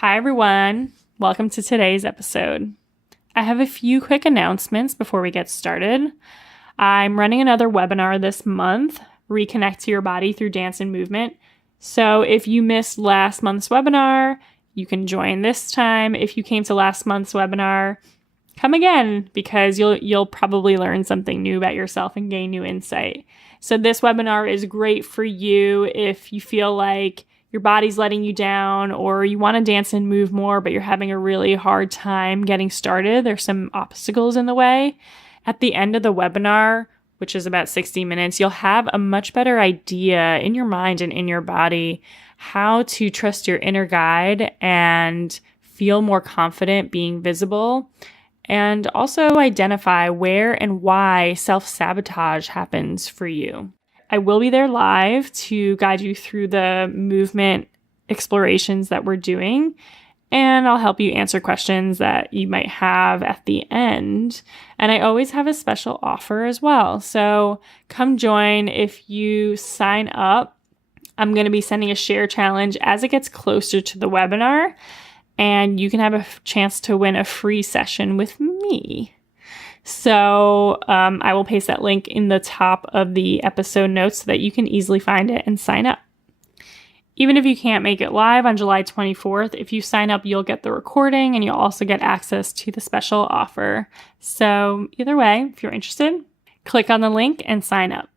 Hi, everyone. Welcome to today's episode. I have a few quick announcements before we get started. I'm running another webinar this month, Reconnect to Your Body Through Dance and Movement. So if you missed last month's webinar, you can join this time. If you came to last month's webinar, come again because you'll probably learn something new about yourself and gain new insight. So this webinar is great for you if you feel like your body's letting you down or you want to dance and move more, but you're having a really hard time getting started. There's some obstacles in the way. At the end of the webinar, which is about 60 minutes, you'll have a much better idea in your mind and in your body how to trust your inner guide and feel more confident being visible, and also identify where and why self-sabotage happens for you. I will be there live to guide you through the movement explorations that we're doing, and I'll help you answer questions that you might have at the end. And I always have a special offer as well. So come join if you sign up. I'm going to be sending a share challenge as it gets closer to the webinar, and you can have a chance to win a free session with me. So I will paste that link in the top of the episode notes so that you can easily find it and sign up. Even if you can't make it live on July 24th, if you sign up, you'll get the recording and you'll also get access to the special offer. So either way, if you're interested, click on the link and sign up.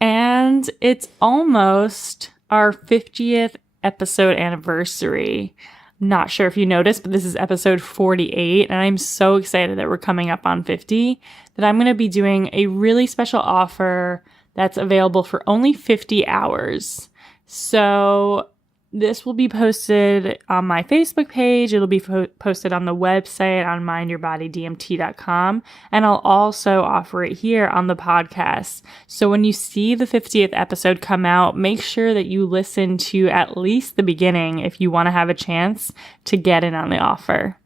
And it's almost our 50th episode anniversary. Not sure if you noticed, but this is episode 48, and I'm so excited that we're coming up on 50 that I'm going to be doing a really special offer that's available for only 50 hours. So this will be posted on my Facebook page. It'll be posted on the website on mindyourbodydmt.com. And I'll also offer it here on the podcast. So when you see the 50th episode come out, make sure that you listen to at least the beginning if you want to have a chance to get in on the offer.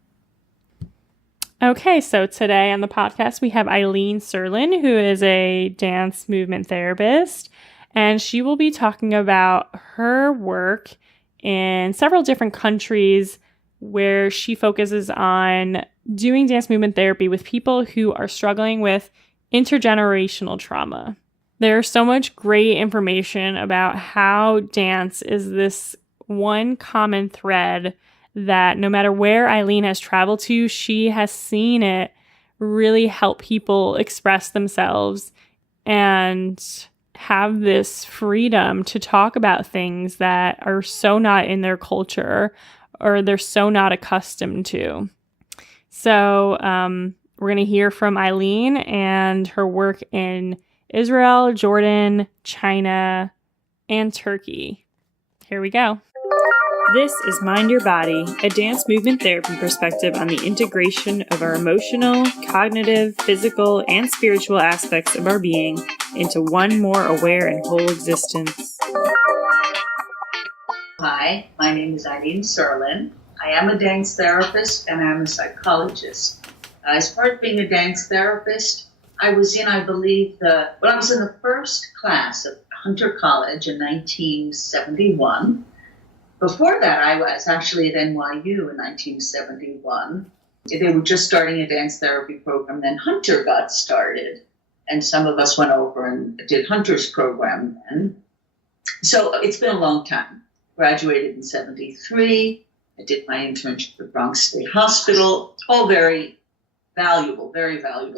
Okay, so today on the podcast, we have Ilene Serlin, who is a dance movement therapist, and she will be talking about her work in several different countries where she focuses on doing dance movement therapy with people who are struggling with intergenerational trauma. There's so much great information about how dance is this one common thread that no matter where Ilene has traveled to, she has seen it really help people express themselves and have this freedom to talk about things that are so not in their culture or they're so not accustomed to. So we're going to hear from Ilene and her work in Israel, Jordan, China, and Turkey. Here we go. This is Mind Your Body, a dance movement therapy perspective on the integration of our emotional, cognitive, physical, and spiritual aspects of our being into one more aware and whole existence. Hi, my name is Ilene Serlin. I am a dance therapist and I'm a psychologist. As part of being a dance therapist, I was in the first class at Hunter College in 1971. Before that, I was actually at NYU in 1971. They were just starting a dance therapy program. Then Hunter got started, and some of us went over and did Hunter's program then. So it's been a long time. Graduated in 73. I did my internship at Bronx State Hospital. All very valuable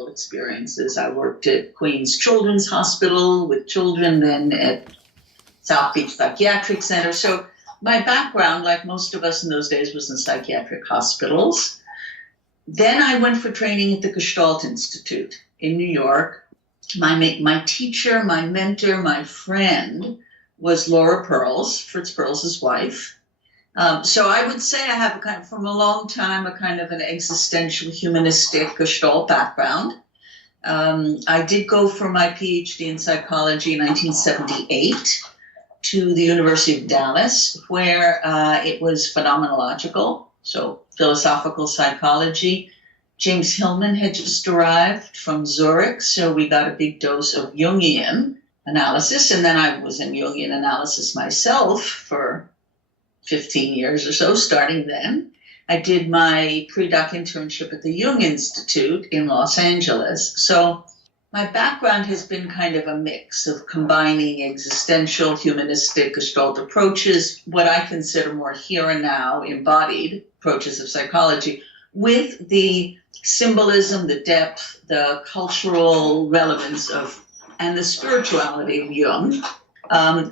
experiences. I worked at Queens Children's Hospital with children, then at South Beach Psychiatric Center. So my background, like most of us in those days, was in psychiatric hospitals. Then I went for training at the Gestalt Institute in New York. My teacher, my mentor, my friend was Laura Perls, Fritz Perls' wife. So I would say I have from a long time, a kind of an existential, humanistic Gestalt background. I did go for my PhD in psychology in 1978. To the University of Dallas, where it was phenomenological, so philosophical psychology. James Hillman had just arrived from Zurich, so we got a big dose of Jungian analysis, and then I was in Jungian analysis myself for 15 years or so, starting then. I did my pre-doc internship at the Jung Institute in Los Angeles. So my background has been kind of a mix of combining existential, humanistic, Gestalt approaches, what I consider more here and now embodied approaches of psychology, with the symbolism, the depth, the cultural relevance of, and the spirituality of Jung,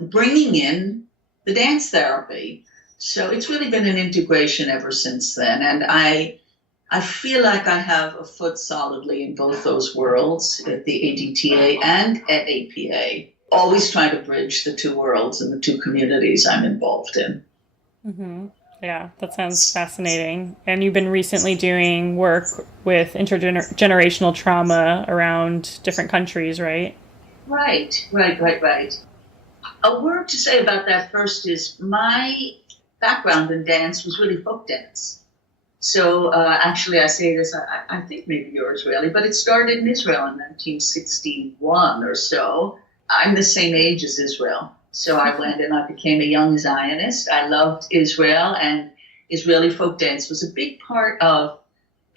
bringing in the dance therapy. So it's really been an integration ever since then. And I feel like I have a foot solidly in both those worlds, at the ADTA and at APA, always trying to bridge the two worlds and the two communities I'm involved in. Mm-hmm. Yeah, that sounds fascinating. And you've been recently doing work with intergenerational trauma around different countries, right? Right. A word to say about that first is my background in dance was really folk dance. So actually I say this, I think maybe you're Israeli, but it started in Israel in 1961 or so. I'm the same age as Israel. So I went and I became a young Zionist. I loved Israel, and Israeli folk dance was a big part of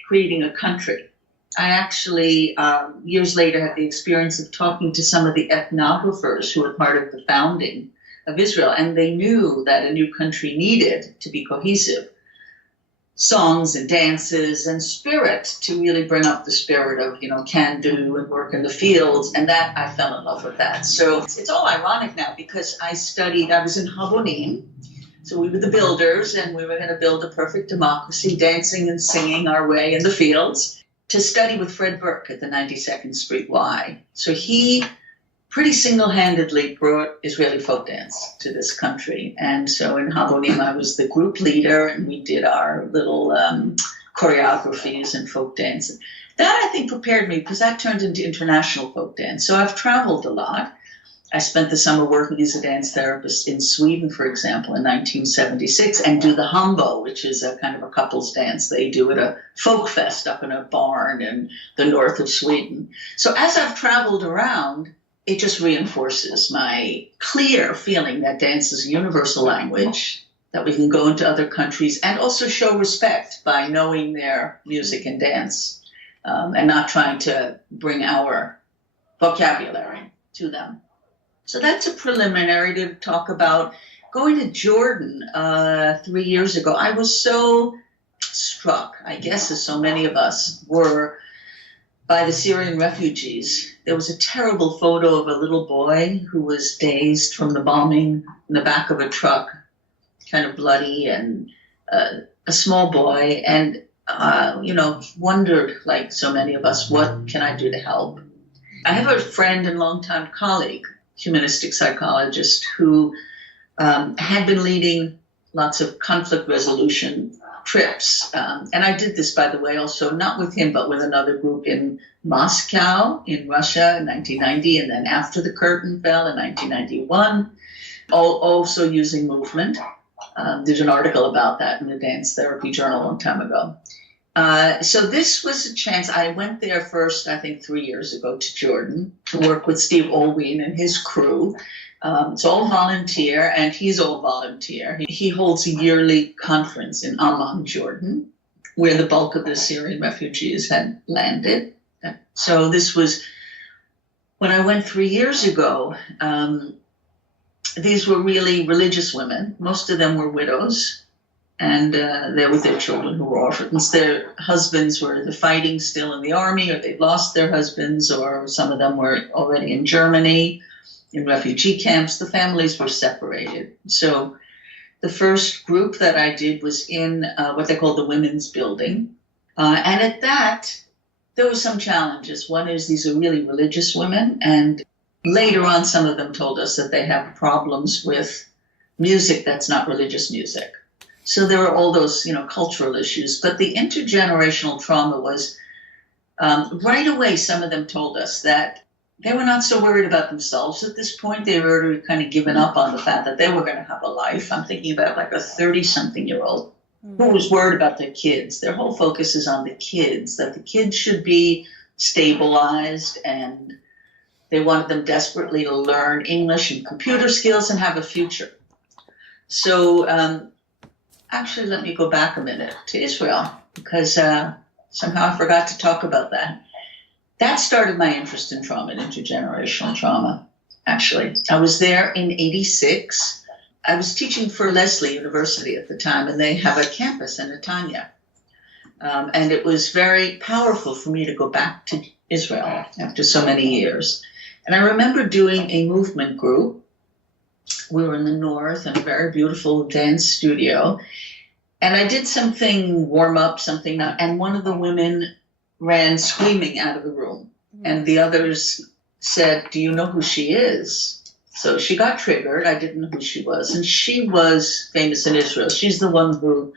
creating a country. I actually, years later, had the experience of talking to some of the ethnographers who were part of the founding of Israel, and they knew that a new country needed to be cohesive. Songs and dances and spirit to really bring up the spirit of, can do and work in the fields. And that, I fell in love with that. So it's all ironic now because I was in Habonim. So we were the builders, and we were going to build a perfect democracy, dancing and singing our way in the fields, to study with Fred Burke at the 92nd Street Y. So he pretty single-handedly brought Israeli folk dance to this country. And so in Habonim, I was the group leader, and we did our little choreographies and folk dance. That, I think, prepared me, because that turned into international folk dance. So I've traveled a lot. I spent the summer working as a dance therapist in Sweden, for example, in 1976, and do the hambo, which is a kind of a couples dance they do at a folk fest up in a barn in the north of Sweden. So as I've traveled around, it just reinforces my clear feeling that dance is a universal language, that we can go into other countries and also show respect by knowing their music and dance, and not trying to bring our vocabulary to them. So that's a preliminary to talk about going to Jordan 3 years ago. I was so struck, I guess as so many of us were, by the Syrian refugees. There was a terrible photo of a little boy who was dazed from the bombing in the back of a truck, kind of bloody, and a small boy, and, wondered, like so many of us, what can I do to help? I have a friend and longtime colleague, humanistic psychologist, who had been leading lots of conflict resolution trips. And I did this, by the way, also not with him, but with another group in Moscow, in Russia in 1990, and then after the curtain fell in 1991, also using movement. There's an article about that in the Dance Therapy Journal a long time ago. So this was a chance. I went there first, I think 3 years ago, to Jordan to work with Steve Olween and his crew. It's all volunteer, and he's all volunteer. He holds a yearly conference in Amman, Jordan, where the bulk of the Syrian refugees had landed. So this was, when I went 3 years ago, these were really religious women. Most of them were widows, and they were their children who were orphans. Their husbands were either fighting still in the army, or they'd lost their husbands, or some of them were already in Germany, in refugee camps. The families were separated. So the first group that I did was in what they call the Women's Building. And at that, there were some challenges. One is these are really religious women, and later on some of them told us that they have problems with music that's not religious music. So there were all those, cultural issues. But the intergenerational trauma was, right away, some of them told us that they were not so worried about themselves at this point. They were already kind of given up on the fact that they were going to have a life. I'm thinking about like a 30-something-year-old who was worried about their kids. Their whole focus is on the kids, that the kids should be stabilized, and they wanted them desperately to learn English and computer skills and have a future. So actually, let me go back a minute to Israel, because somehow I forgot to talk about that. That started my interest in trauma and intergenerational trauma, actually. I was there in 86. I was teaching for Lesley University at the time, and they have a campus in Netanya. And it was very powerful for me to go back to Israel after so many years. And I remember doing a movement group. We were in the north in a very beautiful dance studio. And I did something, warm up, something, and one of the women ran screaming out of the room. And the others said, "Do you know who she is?" So she got triggered. I didn't know who she was. And she was famous in Israel. She's the one who,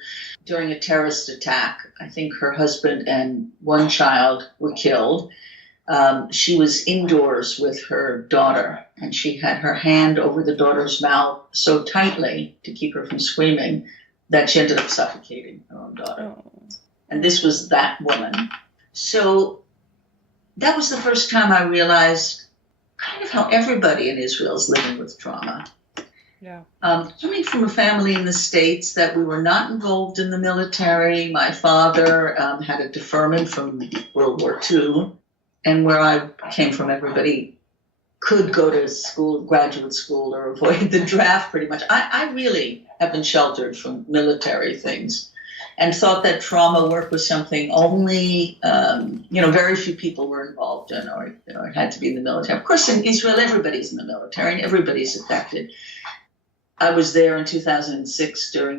during a terrorist attack, I think her husband and one child were killed. She was indoors with her daughter, and she had her hand over the daughter's mouth so tightly to keep her from screaming that she ended up suffocating her own daughter. And this was that woman. So that was the first time I realized kind of how everybody in Israel is living with trauma. Yeah. Coming from a family in the States that we were not involved in the military, my father had a deferment from World War II, and where I came from, everybody could go to school, graduate school, or avoid the draft pretty much. I really have been sheltered from military things and thought that trauma work was something only, very few people were involved in, or it had to be in the military. Of course, in Israel, everybody's in the military and everybody's affected. I was there in 2006 during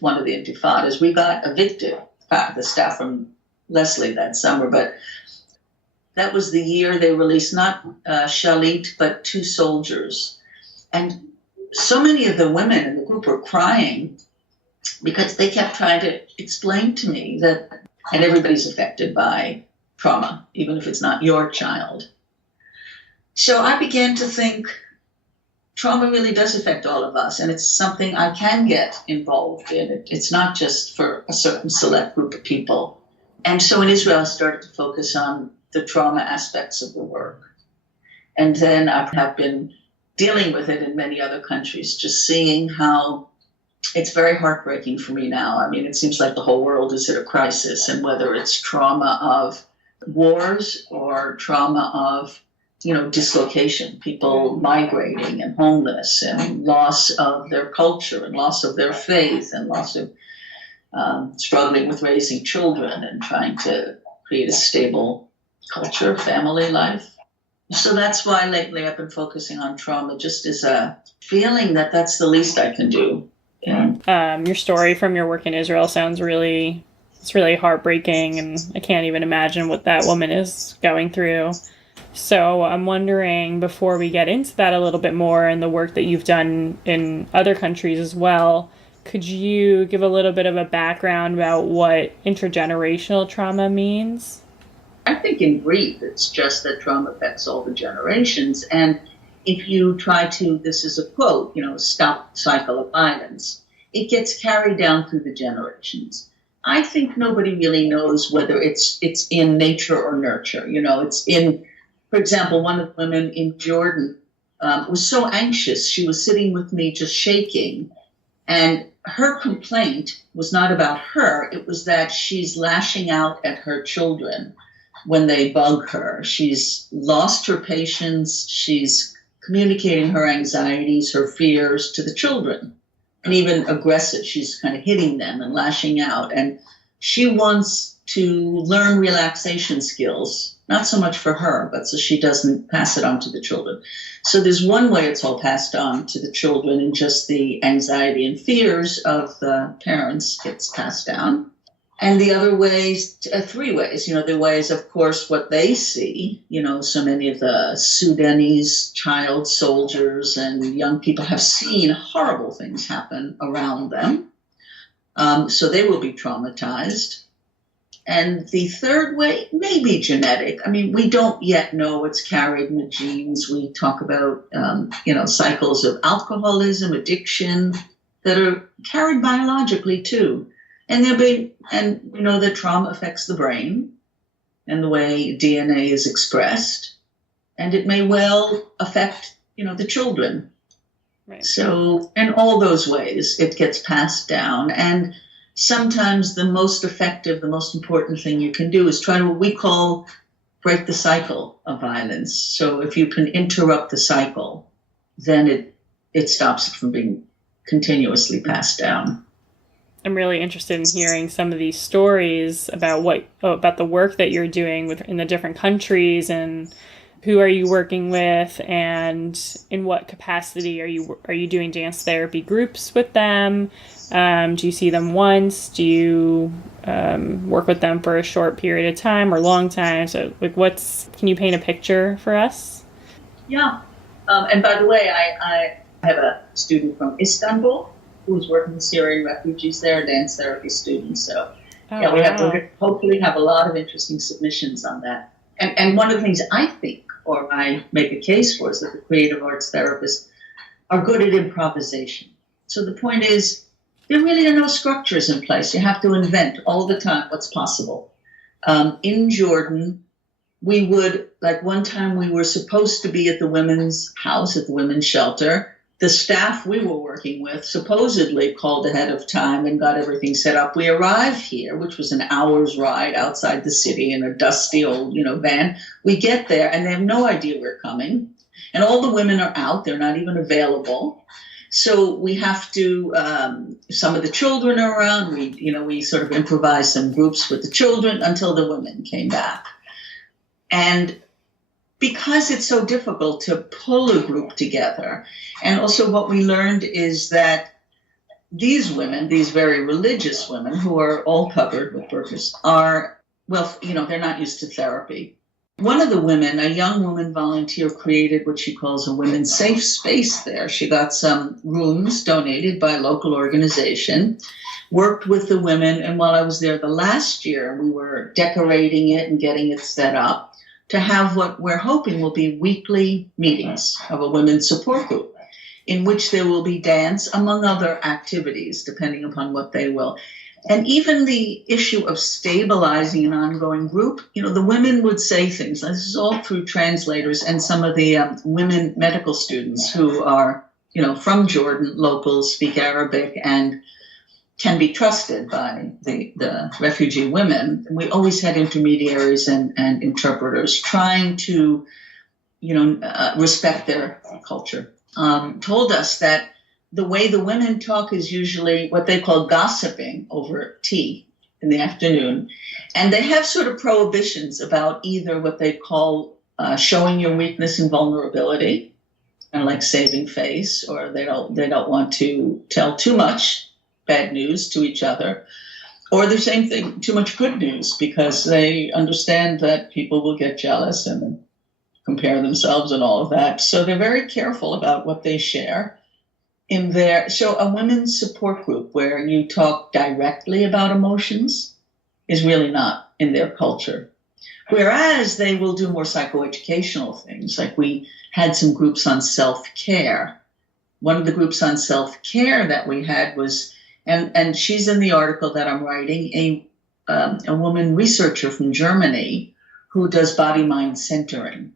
one of the intifadas. We got evicted, the staff from Lesley that summer, but that was the year they released not Shalit, but 2 soldiers. And so many of the women in the group were crying because they kept trying to explain to me that, and everybody's affected by trauma, even if it's not your child. So I began to think trauma really does affect all of us, and it's something I can get involved in. It's not just for a certain select group of people. And so in Israel, I started to focus on the trauma aspects of the work. And then I have been dealing with it in many other countries, just seeing how it's very heartbreaking for me now. I mean, it seems like the whole world is at a crisis, and whether it's trauma of wars or trauma of, dislocation, people migrating and homeless and loss of their culture and loss of their faith and loss of struggling with raising children and trying to create a stable culture, family life. So that's why lately I've been focusing on trauma, just as a feeling that that's the least I can do. Yeah. Your story from your work in Israel sounds really heartbreaking, and I can't even imagine what that woman is going through. So I'm wondering, before we get into that a little bit more and the work that you've done in other countries as well, could you give a little bit of a background about what intergenerational trauma means? I think in brief, it's just that trauma affects all the generations. And if you try to, this is a quote, stop the cycle of violence, it gets carried down through the generations. I think nobody really knows whether it's in nature or nurture. It's in, for example, one of the women in Jordan was so anxious. She was sitting with me just shaking. And her complaint was not about her. It was that she's lashing out at her children when they bug her. She's lost her patience. She's communicating her anxieties, her fears to the children, and even aggressive. She's kind of hitting them and lashing out. And she wants to learn relaxation skills, not so much for her, but so she doesn't pass it on to the children. So there's one way it's all passed on to the children, and just the anxiety and fears of the parents gets passed down. And the other ways, 3 ways, the ways, of course, what they see, so many of the Sudanese child soldiers and young people have seen horrible things happen around them. So they will be traumatized. And the third way may be genetic. I mean, we don't yet know what's carried in the genes. We talk about, cycles of alcoholism, addiction that are carried biologically too. And we know that trauma affects the brain and the way DNA is expressed, and it may well affect, the children. Right. So in all those ways, it gets passed down. And sometimes the most effective, the most important thing you can do is try to what we call break the cycle of violence. So if you can interrupt the cycle, then it stops it from being continuously passed down. I'm really interested in hearing some of these stories about about the work that you're doing in the different countries, and who are you working with, and in what capacity are you doing dance therapy groups with them? Do you see them once? Do you work with them for a short period of time or long time? So, can you paint a picture for us? Yeah. And by the way, I have a student from Istanbul who's working with Syrian refugees there, a dance therapy student. So, we have to hopefully have a lot of interesting submissions on that. And one of the things I think, or I make a case for, is that the creative arts therapists are good at improvisation. So the point is, there really are no structures in place. You have to invent all the time what's possible. In Jordan, we would, like one time we were supposed to be at the women's house, at the women's shelter. The staff we were working with supposedly called ahead of time and got everything set up. We arrive here, which was an hour's ride outside the city in a dusty old, van. We get there and they have no idea we're coming. And all the women are out. They're not even available. So we have to, some of the children are around. We sort of improvise some groups with the children until the women came back. And because it's so difficult to pull a group together. And also what we learned is that these women, these very religious women who are all covered with burqas, they're not used to therapy. One of the women, a young woman volunteer, created what she calls a women's safe space there. She got some rooms donated by a local organization, worked with the women, and while I was there the last year, we were decorating it and getting it set up to have what we're hoping will be weekly meetings of a women's support group in which there will be dance, among other activities, depending upon what they will. And even the issue of stabilizing an ongoing group, the women would say things. This is all through translators and some of the women medical students who are, from Jordan, locals, speak Arabic, and can be trusted by the refugee women. We always had intermediaries and interpreters trying to, respect their culture. Told us that the way the women talk is usually what they call gossiping over tea in the afternoon. And they have sort of prohibitions about either what they call showing your weakness and vulnerability, and like saving face, or they don't want to tell too much bad news to each other, or the same thing, too much good news, because they understand that people will get jealous and compare themselves and all of that. So they're very careful about what they share in there. So a women's support group where you talk directly about emotions is really not in their culture. Whereas they will do more psychoeducational things, like we had some groups on self-care. One of the groups on self-care that we had was, and she's in the article that I'm writing, a woman researcher from Germany who does body-mind centering.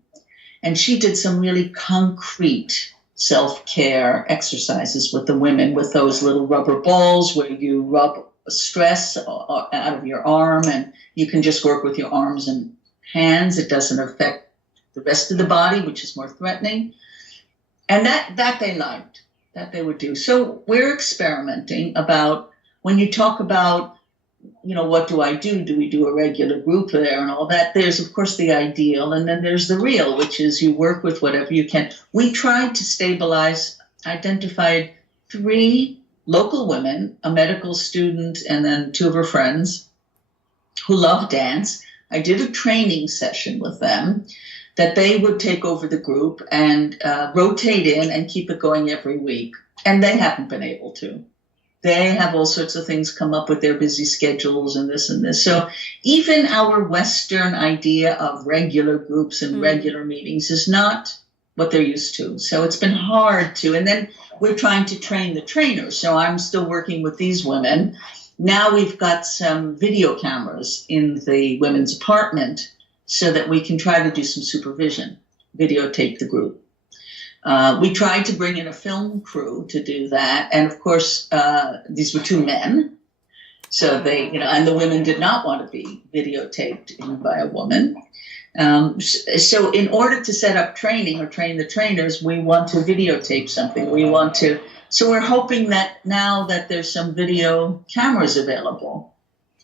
And she did some really concrete self-care exercises with the women with those little rubber balls where you rub stress out of your arm, and you can just work with your arms and hands. It doesn't affect the rest of the body, which is more threatening. And that they liked. That they would do. So we're experimenting about, when you talk about, what do I do? Do we do a regular group there and all that? There's, of course, the ideal, and then there's the real, which is you work with whatever you can. We tried to stabilize, identified 3 local women, a medical student, and then 2 of her friends who love dance. I did a training session with them that they would take over the group and rotate in and keep it going every week. And they haven't been able to. They have all sorts of things come up with their busy schedules and this and this. So even our Western idea of regular groups and regular meetings is not what they're used to. So it's been hard to. And then we're trying to train the trainers. So I'm still working with these women. Now we've got some video cameras in the women's apartment so that we can try to do some supervision, videotape the group. We tried to bring in a film crew to do that. And of course, these were two men. So they, and the women did not want to be videotaped by a woman. So in order to set up training or train the trainers, we want to videotape something. So we're hoping that now that there's some video cameras available,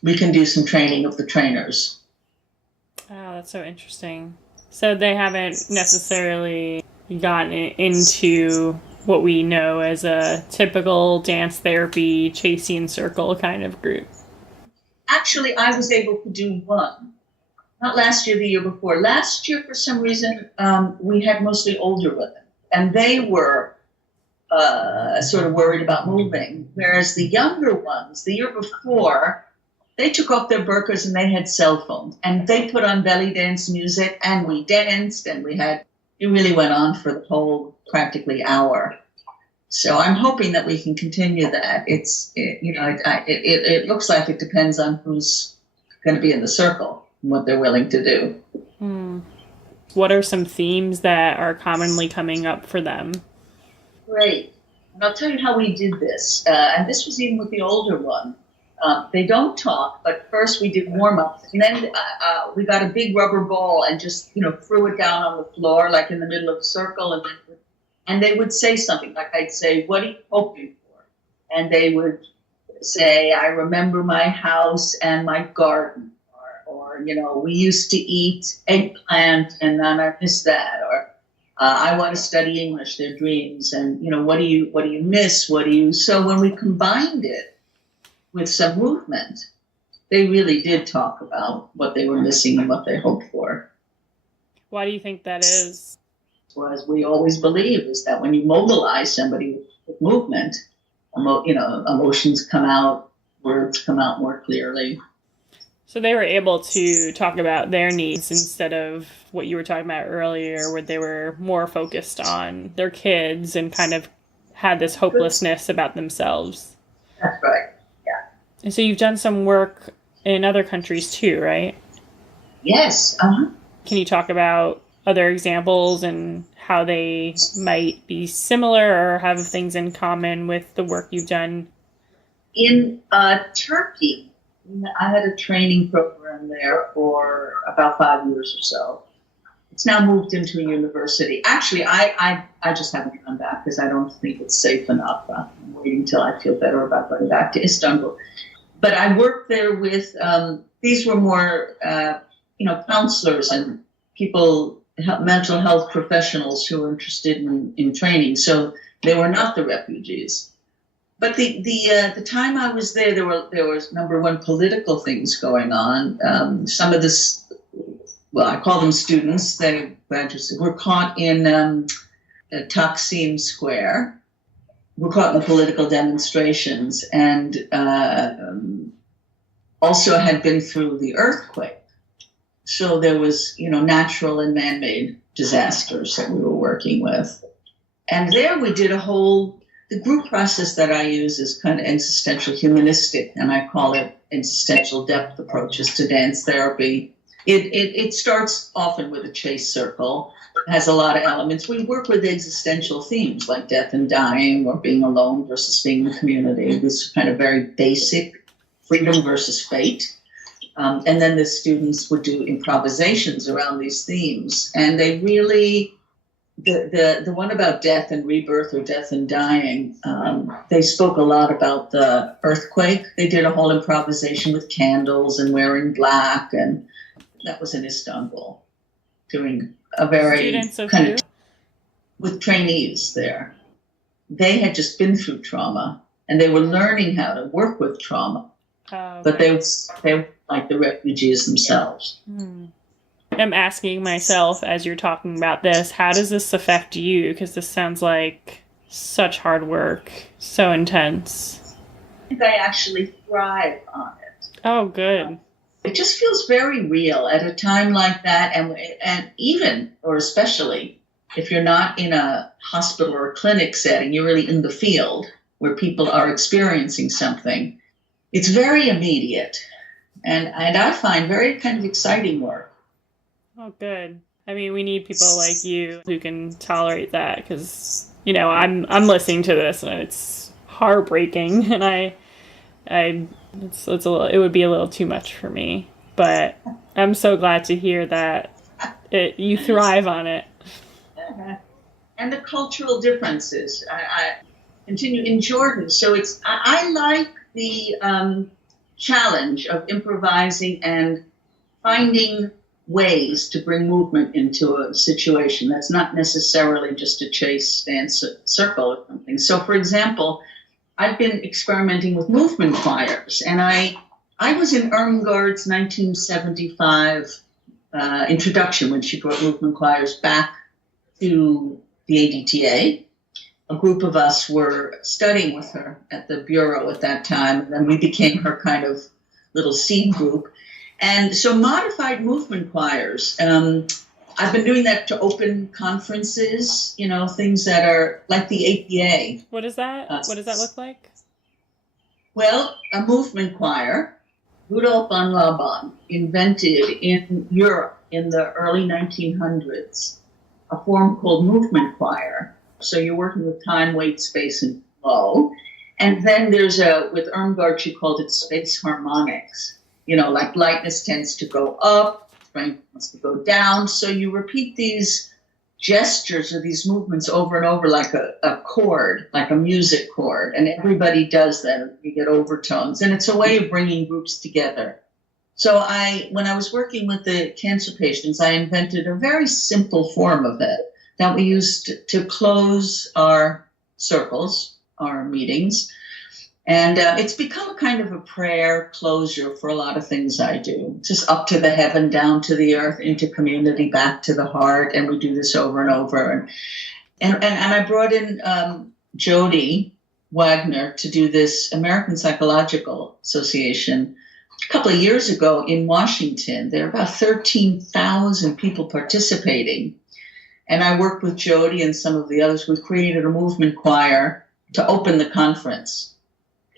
we can do some training of the trainers. Oh, that's so interesting. So they haven't necessarily gotten into what we know as a typical dance therapy, chasing circle kind of group. Actually, I was able to do one. Not last year, the year before. Last year, for some reason, we had mostly older women, and they were sort of worried about moving. Whereas the younger ones, the year before, they took off their burqas and they had cell phones, and they put on belly dance music, and we danced, and it really went on for the whole practically hour. So I'm hoping that we can continue that. It looks like it depends on who's going to be in the circle and what they're willing to do. What are some themes that are commonly coming up for them? Great. And I'll tell you how we did this. And this was even with the older one. They don't talk, but first we did warm-up. And then we got a big rubber ball and just, threw it down on the floor, like in the middle of the circle. And they would say something, like I'd say, "What are you hoping for?" And they would say, "I remember my house and my garden." Or "We used to eat eggplant and then I miss that." Or "I want to study English," their dreams. And, what do you miss? So when we combined it with some movement, they really did talk about what they were missing and what they hoped for. Why do you think that is? Well, as we always believe, is that when you mobilize somebody with movement, emotions come out, words come out more clearly. So they were able to talk about their needs instead of what you were talking about earlier, where they were more focused on their kids and kind of had this hopelessness about themselves. That's right. And so you've done some work in other countries too, right? Yes. Can you talk about other examples and how they might be similar or have things in common with the work you've done? In Turkey, I had a training program there for about 5 years or so. It's now moved into a university. Actually, I just haven't gone back because I don't think it's safe enough. I'm waiting till I feel better about going back to Istanbul. But I worked there with, these were more, counselors and people, mental health professionals who were interested in training. So they were not the refugees. But the time I was there, there was number one, political things going on. Some of this, well, I call them students. They were caught in Taksim Square. Were caught in the political demonstrations, and also had been through the earthquake. So there was, natural and man-made disasters that we were working with. And there we did the group process that I use is kind of existential humanistic, and I call it existential depth approaches to dance therapy. It starts often with a chase circle. It has a lot of elements. We work with existential themes like death and dying or being alone versus being in the community. This kind of very basic freedom versus fate. And then the students would do improvisations around these themes. And they really, the one about death and rebirth or death and dying, they spoke a lot about the earthquake. They did a whole improvisation with candles and wearing black, and that was in Istanbul, doing a very kind of with trainees there. They had just been through trauma, and they were learning how to work with trauma. But they were like the refugees themselves. I'm asking myself as you're talking about this, how does this affect you? Because this sounds like such hard work, so intense. I think I actually thrive on it. Oh, good. It just feels very real at a time like that, and even, or especially, if you're not in a hospital or a clinic setting, you're really in the field where people are experiencing something. It's very immediate, and I find very kind of exciting work. Oh, good. I mean, we need people like you who can tolerate that because, I'm listening to this and it's heartbreaking and it would be a little too much for me, but I'm so glad to hear that you thrive on it. And the cultural differences. I continue in Jordan. So I like the challenge of improvising and finding ways to bring movement into a situation that's not necessarily just a chase, dance, circle or something. So, for example, I've been experimenting with movement choirs, and I was in Irmgard's 1975 introduction when she brought movement choirs back to the ADTA. A group of us were studying with her at the bureau at that time, and then we became her kind of little seed group. And so modified movement choirs, I've been doing that to open conferences, things that are like the APA. What is that? What does that look like? Well, a movement choir, Rudolf von Laban invented in Europe in the early 1900s a form called movement choir. So you're working with time, weight, space, and flow. And then with Irmgard, she called it space harmonics. Like lightness tends to go up, strength tends to go down. So you repeat these gestures or these movements over and over like a chord, like a music chord. And everybody does that. You get overtones. And it's a way of bringing groups together. So when I was working with the cancer patients, I invented a very simple form of it that we used to close our circles, our meetings. And it's become a kind of a prayer closure for a lot of things I do. Just up to the heaven, down to the earth, into community, back to the heart. And we do this over and over. And I brought in Jody Wagner to do this American Psychological Association a couple of years ago in Washington. There are about 13,000 people participating. And I worked with Jody and some of the others. We created a movement choir to open the conference.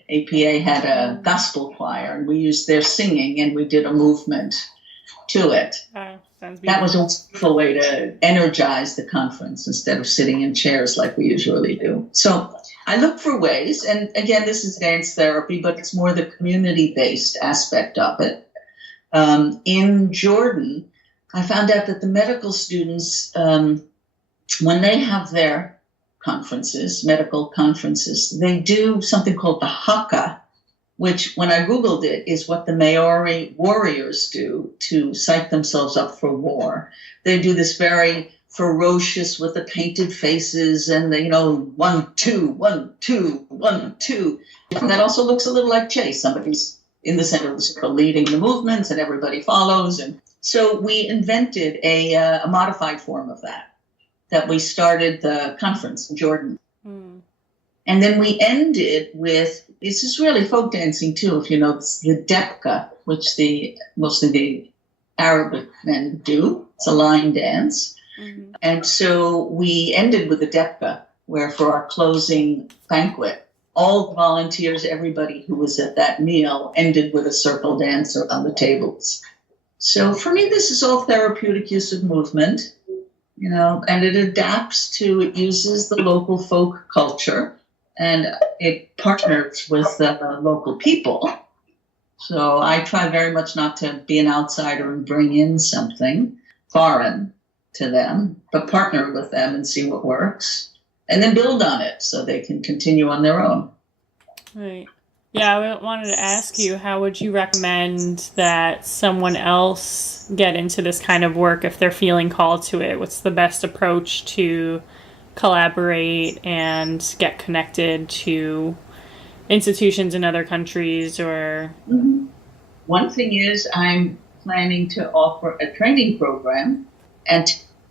APA had a gospel choir, and we used their singing, and we did a movement to it. That was a wonderful way to energize the conference instead of sitting in chairs like we usually do. So I look for ways, and again, this is dance therapy, but it's more the community-based aspect of it. In Jordan, I found out that the medical students, when they have their medical conferences, they do something called the haka, which when I Googled it is what the Maori warriors do to psych themselves up for war. They do this very ferocious with the painted faces and the, 1, 2, 1, 2, 1, 2. And that also looks a little like chase. Somebody's in the center of the circle leading the movements and everybody follows. And so we invented a modified form of that we started the conference in Jordan. Mm. And then we ended with, this is really folk dancing too, if you know, the depka, which mostly the Arabic men do. It's a line dance. Mm-hmm. And so we ended with the depka, where for our closing banquet, all the volunteers, everybody who was at that meal, ended with a circle dance around the tables. So for me, this is all therapeutic use of movement. And it uses the local folk culture, and it partners with the local people. So I try very much not to be an outsider and bring in something foreign to them, but partner with them and see what works, and then build on it so they can continue on their own. Right. Yeah, I wanted to ask you, how would you recommend that someone else get into this kind of work if they're feeling called to it? What's the best approach to collaborate and get connected to institutions in other countries? Or One thing is I'm planning to offer a training program and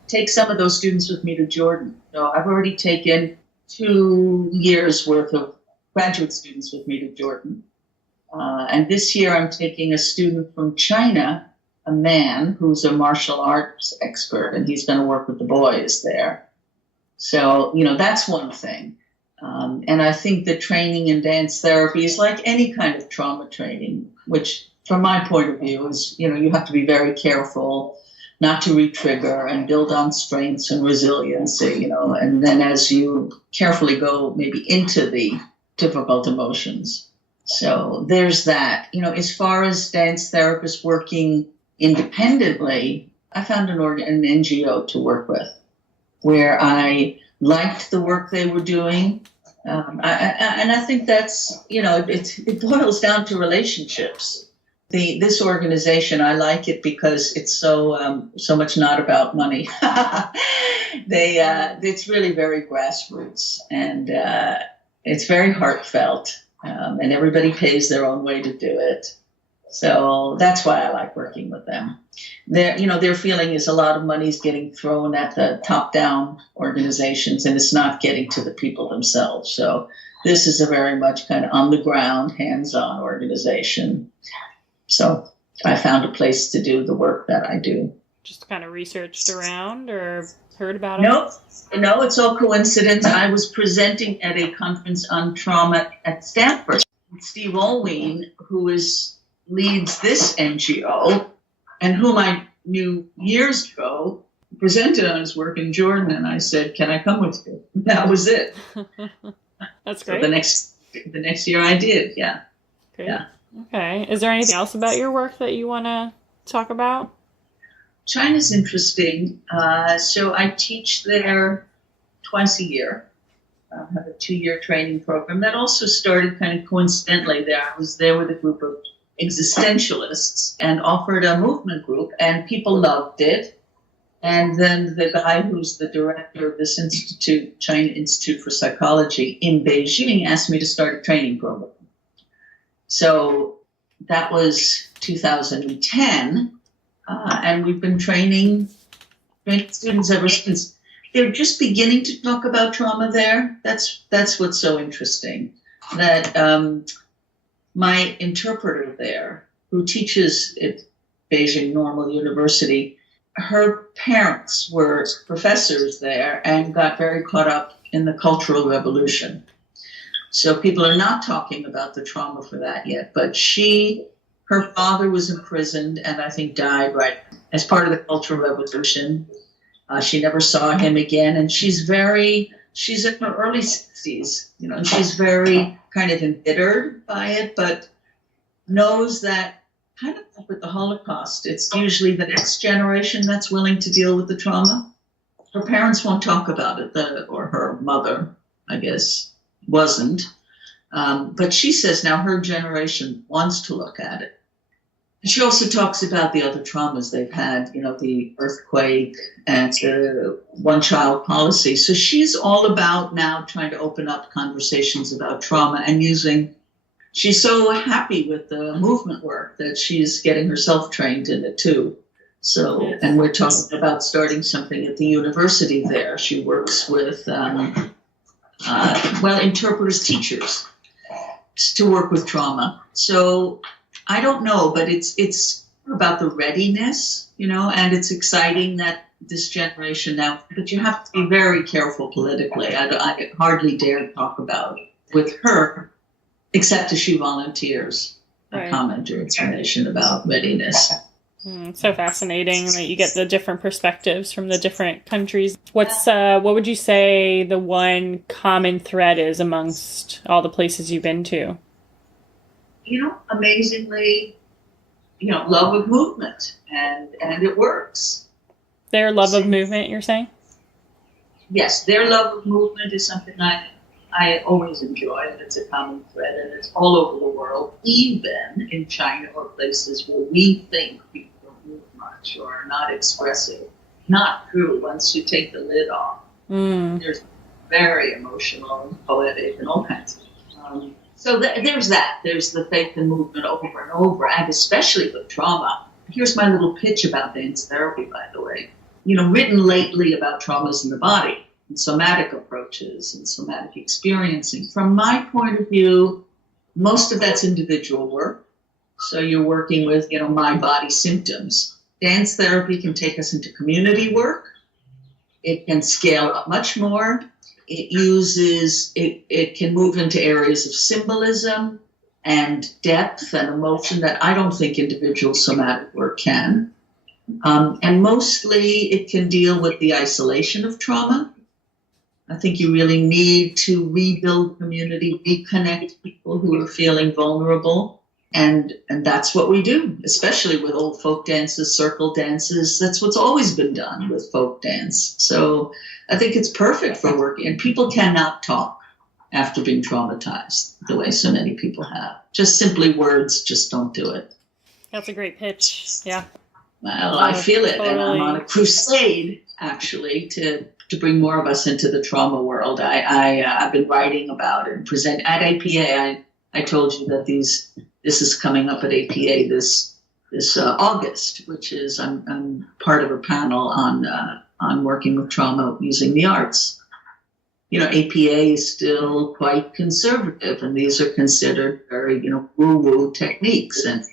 take some of those students with me to Jordan. So I've already taken 2 years worth of graduate students with me to Jordan. And this year I'm taking a student from China, a man who's a martial arts expert, and he's going to work with the boys there. So, that's one thing. And I think that training in dance therapy is like any kind of trauma training, which from my point of view is, you have to be very careful not to re-trigger and build on strengths and resiliency, and then as you carefully go maybe into the difficult emotions. So there's that. As far as dance therapists working independently, I found an NGO to work with where I liked the work they were doing. And I think that's, it boils down to relationships. This organization, I like it because it's so much not about money. It's really very grassroots, and it's very heartfelt, and everybody pays their own way to do it. So that's why I like working with them. Their feeling is a lot of money is getting thrown at the top-down organizations, and it's not getting to the people themselves. So this is a very much kind of on-the-ground, hands-on organization. So I found a place to do the work that I do. Just kind of researched around or heard about it? No, it's all coincidence. I was presenting at a conference on trauma at Stanford. Steve Olween, who leads this NGO, and whom I knew years ago, presented on his work in Jordan, and I said, "Can I come with you?" That was it. That's great. So the next year I did, yeah. Great. Yeah. Okay. Is there anything else about your work that you want to talk about? China's interesting. So I teach there twice a year. I have a 2-year training program. That also started kind of coincidentally there. I was there with a group of existentialists and offered a movement group, and people loved it. And then the guy who's the director of this institute, China Institute for Psychology in Beijing, asked me to start a training program. So that was 2010, and we've been training students ever since. They're just beginning to talk about trauma there. That's what's so interesting. That my interpreter there, who teaches at Beijing Normal University, her parents were professors there and got very caught up in the Cultural Revolution. So people are not talking about the trauma for that yet. But her father was imprisoned and I think died right as part of the Cultural Revolution. She never saw him again. And she's in her early 60s, and she's very kind of embittered by it, but knows that kind of like with the Holocaust, it's usually the next generation that's willing to deal with the trauma. Her parents won't talk about it, or her mother, I guess, wasn't. But she says now her generation wants to look at it. And she also talks about the other traumas they've had, the earthquake and the one-child policy. So she's all about now trying to open up conversations about trauma and she's so happy with the movement work that she's getting herself trained in it too. So, and we're talking about starting something at the university there. She works with, interpreters, teachers to work with trauma. So I don't know, but it's about the readiness, and it's exciting that this generation now, but you have to be very careful politically. I hardly dare talk about it with her, except as she volunteers a comment or information about readiness. It's so fascinating that you get the different perspectives from the different countries. What would you say the one common thread is amongst all the places you've been to? Amazingly, love of movement, and it works. Their love of movement, you're saying? Yes, their love of movement is something I always enjoy, and it's a common thread, and it's all over the world, even in China or places where we think people don't move much or are not expressive. Not true. Once you take the lid off, there's very emotional and poetic and all kinds of So there's that. There's the faith in movement over and over, and especially with trauma. Here's my little pitch about dance therapy, by the way. Written lately about traumas in the body and somatic approaches and somatic experiencing. From my point of view, most of that's individual work. So you're working with, mind body symptoms. Dance therapy can take us into community work. It can scale up much more. It can move into areas of symbolism and depth and emotion that I don't think individual somatic work can. And mostly it can deal with the isolation of trauma. I think you really need to rebuild community, reconnect people who are feeling vulnerable. And that's what we do, especially with old folk dances, circle dances. That's what's always been done with folk dance. So I think it's perfect for working. And people cannot talk after being traumatized the way so many people have. Just simply words just don't do it. That's a great pitch. Yeah. Well, I feel it. And I'm on a crusade, actually, to bring more of us into the trauma world. I've been writing about it and present at APA. I told you that this is coming up at APA this August, which is I'm part of a panel on working with trauma using the arts. APA is still quite conservative, and these are considered very woo-woo techniques, and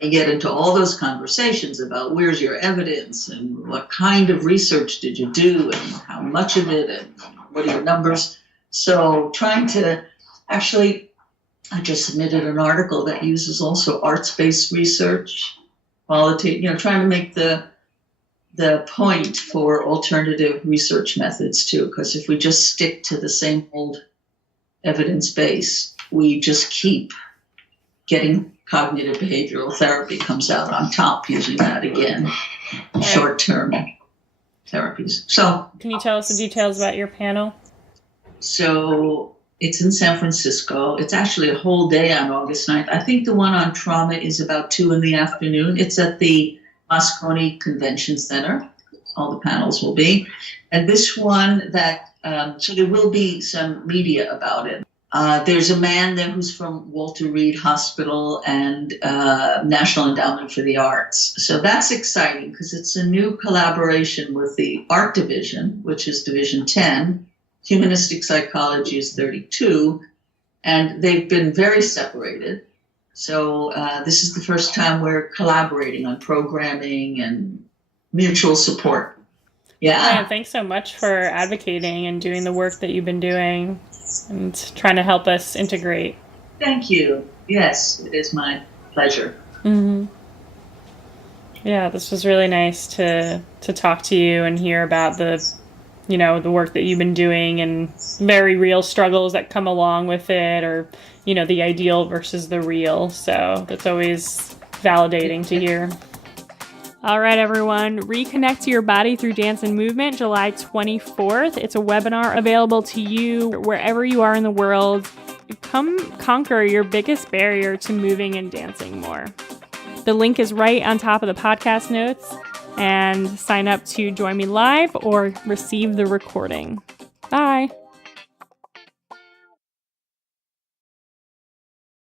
they get into all those conversations about where's your evidence and what kind of research did you do and how much of it and what are your numbers. So trying to actually, I just submitted an article that uses also arts-based research, quality, trying to make the point for alternative research methods too, because if we just stick to the same old evidence base, we just keep getting cognitive behavioral therapy comes out on top using that again, short-term therapies. So, can you tell us the details about your panel? So it's in San Francisco. It's actually a whole day on August 9th. I think the one on trauma is about 2 p.m. It's at the Moscone Convention Center. All the panels will be. And this one so there will be some media about it. There's a man there who's from Walter Reed Hospital and National Endowment for the Arts. So that's exciting because it's a new collaboration with the Art Division, which is Division 10. Humanistic Psychology is 32. And they've been very separated. So this is the first time we're collaborating on programming and mutual support. Yeah. Thanks so much for advocating and doing the work that you've been doing and trying to help us integrate. Thank you. Yes, it is my pleasure. Mm-hmm. Yeah, this was really nice to talk to you and hear about the work that you've been doing and very real struggles that come along with it, or, the ideal versus the real. So that's always validating to hear. All right, everyone. Reconnect to your body through dance and movement, July 24th. It's a webinar available to you wherever you are in the world. Come conquer your biggest barrier to moving and dancing more. The link is right on top of the podcast notes, and sign up to join me live or receive the recording. Bye.